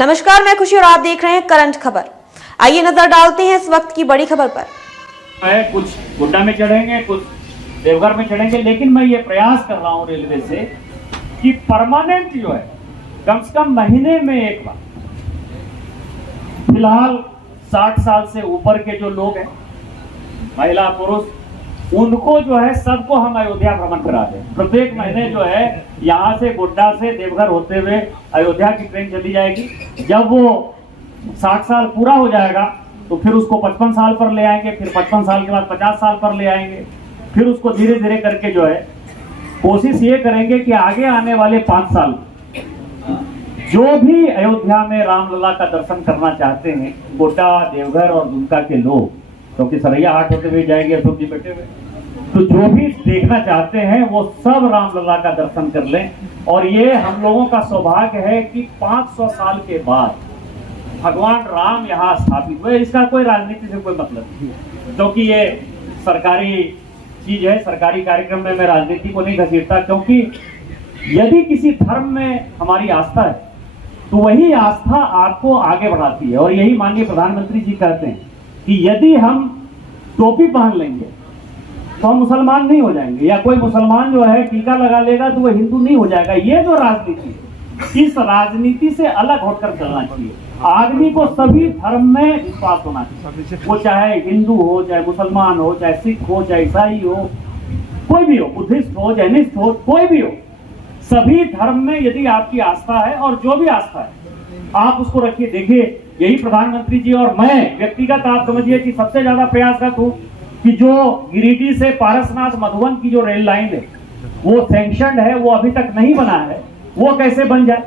नमस्कार, मैं खुशी और आप देख रहे हैं करंट खबर। आइए नजर डालते हैं इस वक्त की बड़ी खबर पर। कुछ गोड्डा में चढ़ेंगे, कुछ देवघर में चढ़ेंगे, लेकिन मैं ये प्रयास कर रहा हूँ रेलवे से कि परमानेंट जो है कम से कम महीने में एक बार, फिलहाल 60 साल से ऊपर के जो लोग हैं, महिला पुरुष, उनको जो है सबको हम अयोध्या भ्रमण करा दें। प्रत्येक महीने जो है यहाँ से गोड्डा से देवघर होते हुए अयोध्या की ट्रेन चली जाएगी। जब वो 60 साल पूरा हो जाएगा तो फिर उसको 55 साल पर ले आएंगे, फिर 55 साल के बाद 50 साल पर ले आएंगे, फिर उसको धीरे धीरे करके जो है कोशिश ये करेंगे कि आगे आने वाले 5 साल जो भी अयोध्या में रामलला का दर्शन करना चाहते हैं, गोड्डा, देवघर और दुमका के लोग, क्योंकि सरैया हाट होते हुए जाएंगे अशोक जी बैठे हुए, तो जो भी देखना चाहते हैं वो सब रामलला का दर्शन कर लें। और ये हम लोगों का सौभाग्य है कि 500 साल के बाद भगवान राम यहाँ स्थापित हुए। इसका कोई राजनीति से कोई मतलब नहीं, क्योंकि ये सरकारी चीज है, सरकारी कार्यक्रम में मैं राजनीति को नहीं घसीटता, क्योंकि यदि किसी धर्म में हमारी आस्था है तो वही आस्था आपको आगे बढ़ाती है। और यही माननीय प्रधानमंत्री जी कहते हैं कि यदि हम टोपी पहन लेंगे तो हम मुसलमान नहीं हो जाएंगे, या कोई मुसलमान जो है टीका लगा लेगा तो वो हिंदू नहीं हो जाएगा। ये जो राजनीति है, इस राजनीति से अलग होकर चलना चाहिए। आदमी को सभी धर्म में विश्वास होना चाहिए, वो चाहे हिंदू हो, चाहे मुसलमान हो, चाहे सिख हो, चाहे ईसाई हो, कोई भी हो, बुद्धिस्ट हो, जैनिस्ट हो, कोई भी हो, सभी धर्म में यदि आपकी आस्था है, और जो भी आस्था है आप उसको रखिए। देखिए, यही प्रधानमंत्री जी और मैं व्यक्तिगत आप समझिए कि सबसे ज्यादा प्रयासरत हूं कि जो गिरिडीह से पारसनाथ मधुबन की जो रेल लाइन है वो सैंक्शनड है, वो अभी तक नहीं बना है, वो कैसे बन जाए।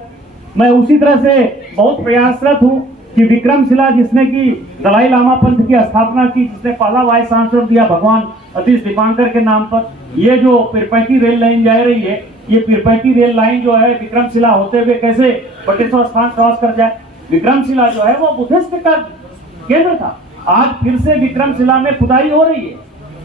मैं उसी तरह से बहुत प्रयासरत हूं कि विक्रमशिला, जिसने की दलाई लामा पंथ की स्थापना की, जिसने पहला वाइस चांसलर दिया भगवान अतीश दीपांकर के नाम पर, ये जो पिरपैती रेल लाइन जा रही है, ये पिरपैती रेल लाइन जो है विक्रमशिला होते हुए कैसे बटेश्वर स्थान क्रॉस कर जाए। विक्रमशिला जो है वो बुद्धिस्ट का केंद्र था। आज फिर से विक्रमशिला में खुदाई हो रही है,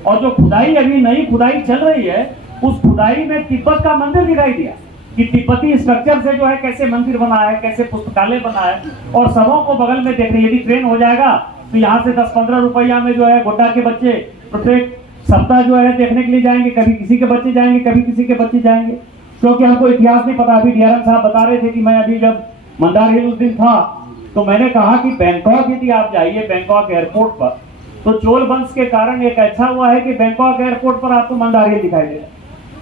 और जो खुदाई अभी नई खुदाई चल रही है, उस खुदाई में तिब्बत का मंदिर दिखाई दिया कि तिब्बती स्ट्रक्चर से जो है कैसे मंदिर बना है, कैसे पुस्तकालय बना है, और सबों को बगल में देखने। यदि ट्रेन हो जाएगा तो यहाँ से 10-15 रुपया में जो है गोड्डा के बच्चे प्रत्येक सप्ताह जो है देखने के लिए जाएंगे। कभी किसी के बच्चे जाएंगे, कभी किसी के बच्चे जाएंगे, क्योंकि हमको इतिहास नहीं पता। अभी डीआरएम साहब बता रहे थे कि मैं अभी जब मंदार हिल उस दिन था तो मैंने कहा कि बैंकॉक यदि आप जाइए बैंकॉक एयरपोर्ट पर, तो चोल वंश के कारण एक अच्छा हुआ है कि बैंकॉक एयरपोर्ट पर आपको मंदार हिल दिखाई देगा,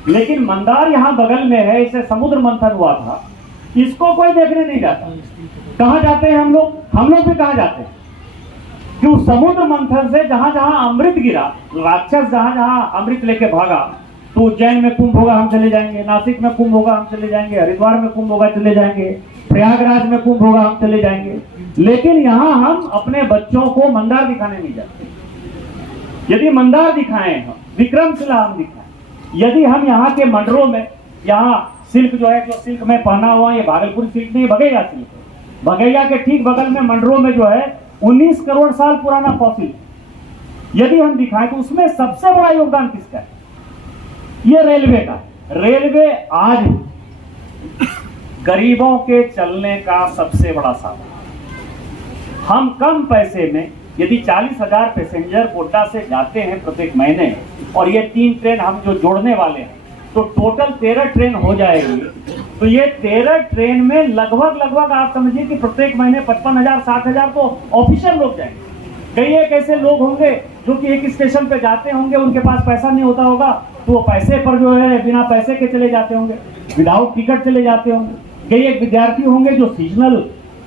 लेकिन मंदार यहाँ बगल में है, इसे समुद्र मंथन हुआ था, इसको कोई देखने नहीं जाता। कहाँ जाते हैं हम लोग भी कहाँ जाते हैं कि उस समुद्र मंथन से जहां जहां अमृत गिरा, राक्षस जहां जहां अमृत लेके भागा, तो उज्जैन में कुंभ होगा हम चले जाएंगे, नासिक में कुंभ होगा हम चले जाएंगे, हरिद्वार में कुंभ होगा चले जाएंगे, प्रयागराज में कुंभ होगा हम चले जाएंगे, लेकिन यहाँ हम अपने बच्चों को मंदार दिखाने नहीं जाते। यदि मंदार दिखाएं, हम विक्रमशिला हम दिखाएं, यदि हम यहाँ के मंडरों में, यहाँ सिल्क जो है, जो सिल्क में पहना हुआ, ये भागलपुरी सिल्क नहीं, बघेया सिल्क है, बघेया के ठीक बगल में मंडरों में जो है 19 करोड़ साल पुराना फॉसिल, यदि हम दिखाएं तो उसमें सबसे बड़ा योगदान किसका है? ये रेलवे का। रेलवे आज गरीबों के चलने का सबसे बड़ा साधन। हम कम पैसे में यदि 40,000 पैसेंजर गोड्डा से जाते हैं प्रत्येक महीने, और ये 3 ट्रेन हम जो जोड़ने वाले हैं, तो टोटल 13 ट्रेन हो जाएगी। तो ये 13 ट्रेन में लगभग आप समझिए कि प्रत्येक महीने 55,000 60,000 तो ऑफिशियल लोग जाएंगे। कई एक ऐसे लोग होंगे जो कि एक स्टेशन पे जाते होंगे, उनके पास पैसा नहीं होता होगा, तो वो पैसे पर जो है बिना पैसे के चले जाते होंगे, विदाउट टिकट चले जाते होंगे। कई एक विद्यार्थी होंगे जो सीजनल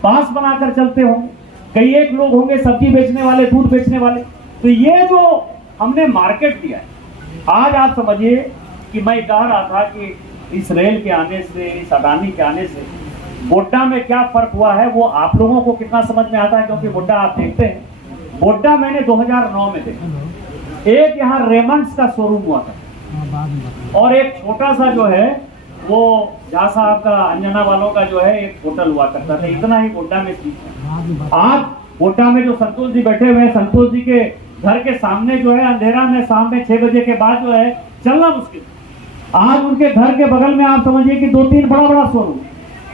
पास बनाकर चलते होंगे, कई एक लोग होंगे सब्जी बेचने वाले, दूध बेचने वाले। तो ये जो हमने मार्केट दिया है, आज आप समझिए कि मैं कह रहा था कि इस रेल के आने से, इस अडानी के आने से गोड्डा में क्या फर्क हुआ है वो आप लोगों को कितना समझ में आता है। क्योंकि गोड्डा आप देखते हैं, गोड्डा मैंने 2009 में देखा, एक यहाँ रेमंड्स का शोरूम हुआ था, और एक छोटा सा जो है वो झा साहब का, अंजना वालों का जो है एक होटल हुआ करता था। इतना ही गोड्डा में थी। आज गोड्डा में जो संतोष जी बैठे हुए हैं, संतोष जी के घर के सामने जो है अंधेरा में शाम में 6 बजे के बाद जो है चलना मुश्किल। आज उनके घर के बगल में आप समझिए कि 2-3 बड़ा शोरूम।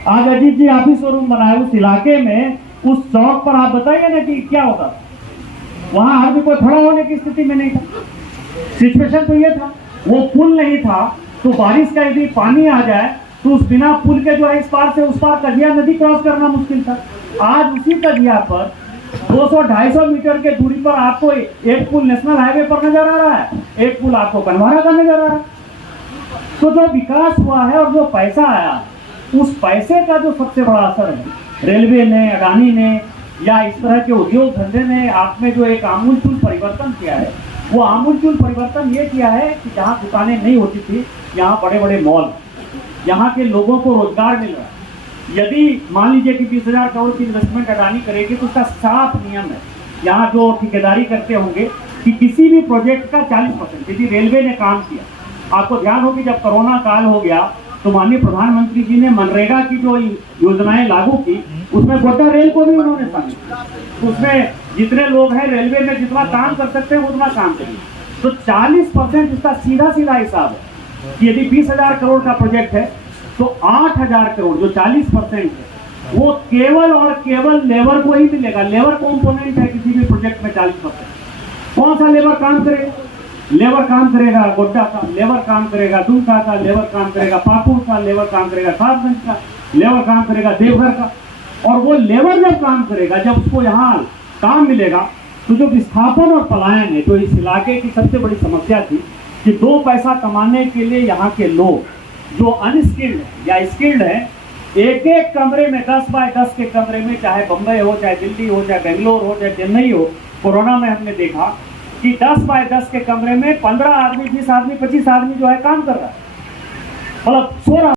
आज अजीत जी ऑफिस शोरूम बनाए उस इलाके में, उस चौक पर आप बताइए ना कि क्या होता, वहां आदमी को खड़ा होने की स्थिति में नहीं था। सिचुएशन तो ये था, वो पुल नहीं था, तो बारिश का यदि पानी आ जाए तो उस बिना पुल के जो है इस पार से उस पार कदिया नदी क्रॉस करना मुश्किल था। आज उसी कदिया पर 200-250 मीटर के दूरी पर आपको एक पुल नेशनल हाईवे पर नजर आ रहा है, एक पुल आपको कनवारा का नजर आ रहा है। तो जो विकास हुआ है और जो पैसा आया, उस पैसे का जो सबसे बड़ा असर है रेलवे ने, अडानी ने या इस तरह के उद्योग धंधे ने आप में जो एक आमूलचूल परिवर्तन किया है, वो आमूलचूल परिवर्तन ये किया है कि जहाँ दुकानें नहीं होती थी, यहाँ बड़े बड़े मॉल, यहाँ के लोगों को रोजगार मिल रहा है। यदि मान लीजिए कि 20,000 करोड़ की इन्वेस्टमेंट अडानी करेगी तो उसका साफ नियम है, यहाँ जो ठेकेदारी करते होंगे कि किसी भी प्रोजेक्ट का 40%, यदि रेलवे ने काम किया, आपको ध्यान हो कि जब कोरोना काल हो गया तो माननीय प्रधानमंत्री जी ने मनरेगा की जो योजनाएं लागू की, उसमें गोड्डा रेल को भी उन्होंने शामिल किया। तो उसमें जितने लोग हैं रेलवे में जितना काम कर सकते हैं उतना काम करिए। तो 40% इसका सीधा सीधा हिसाब है कि यदि 20,000 करोड़ का प्रोजेक्ट है तो 8,000 करोड़ जो 40% है वो केवल और केवल लेबर को ही मिलेगा। लेबर कॉम्पोनेंट है किसी भी प्रोजेक्ट में 40%। कौन सा लेबर काम करेगा? लेबर काम करेगा गोड्डा का, लेबर काम करेगा दुमका का, लेबर काम करेगा पाकुड़ का, लेबर काम करेगा साहबगंज का, लेबर काम करेगा देवघर का। और वो लेबर जब काम करेगा, जब उसको यहाँ काम मिलेगा, तो जो विस्थापन और पलायन है, जो इस इलाके की सबसे बड़ी समस्या थी कि 2 पैसा कमाने के लिए यहाँ के लोग जो अनस्किल्ड या स्किल्ड है, एक एक कमरे में 10 बाय 10 के कमरे में, चाहे बम्बई हो, चाहे दिल्ली हो, चाहे बेंगलोर हो, चाहे चेन्नई हो, कोरोना में हमने देखा कि 10 बाय 10 के कमरे में 15 आदमी, 20 आदमी, 25 आदमी जो है काम कर रहा है, मतलब सो रहा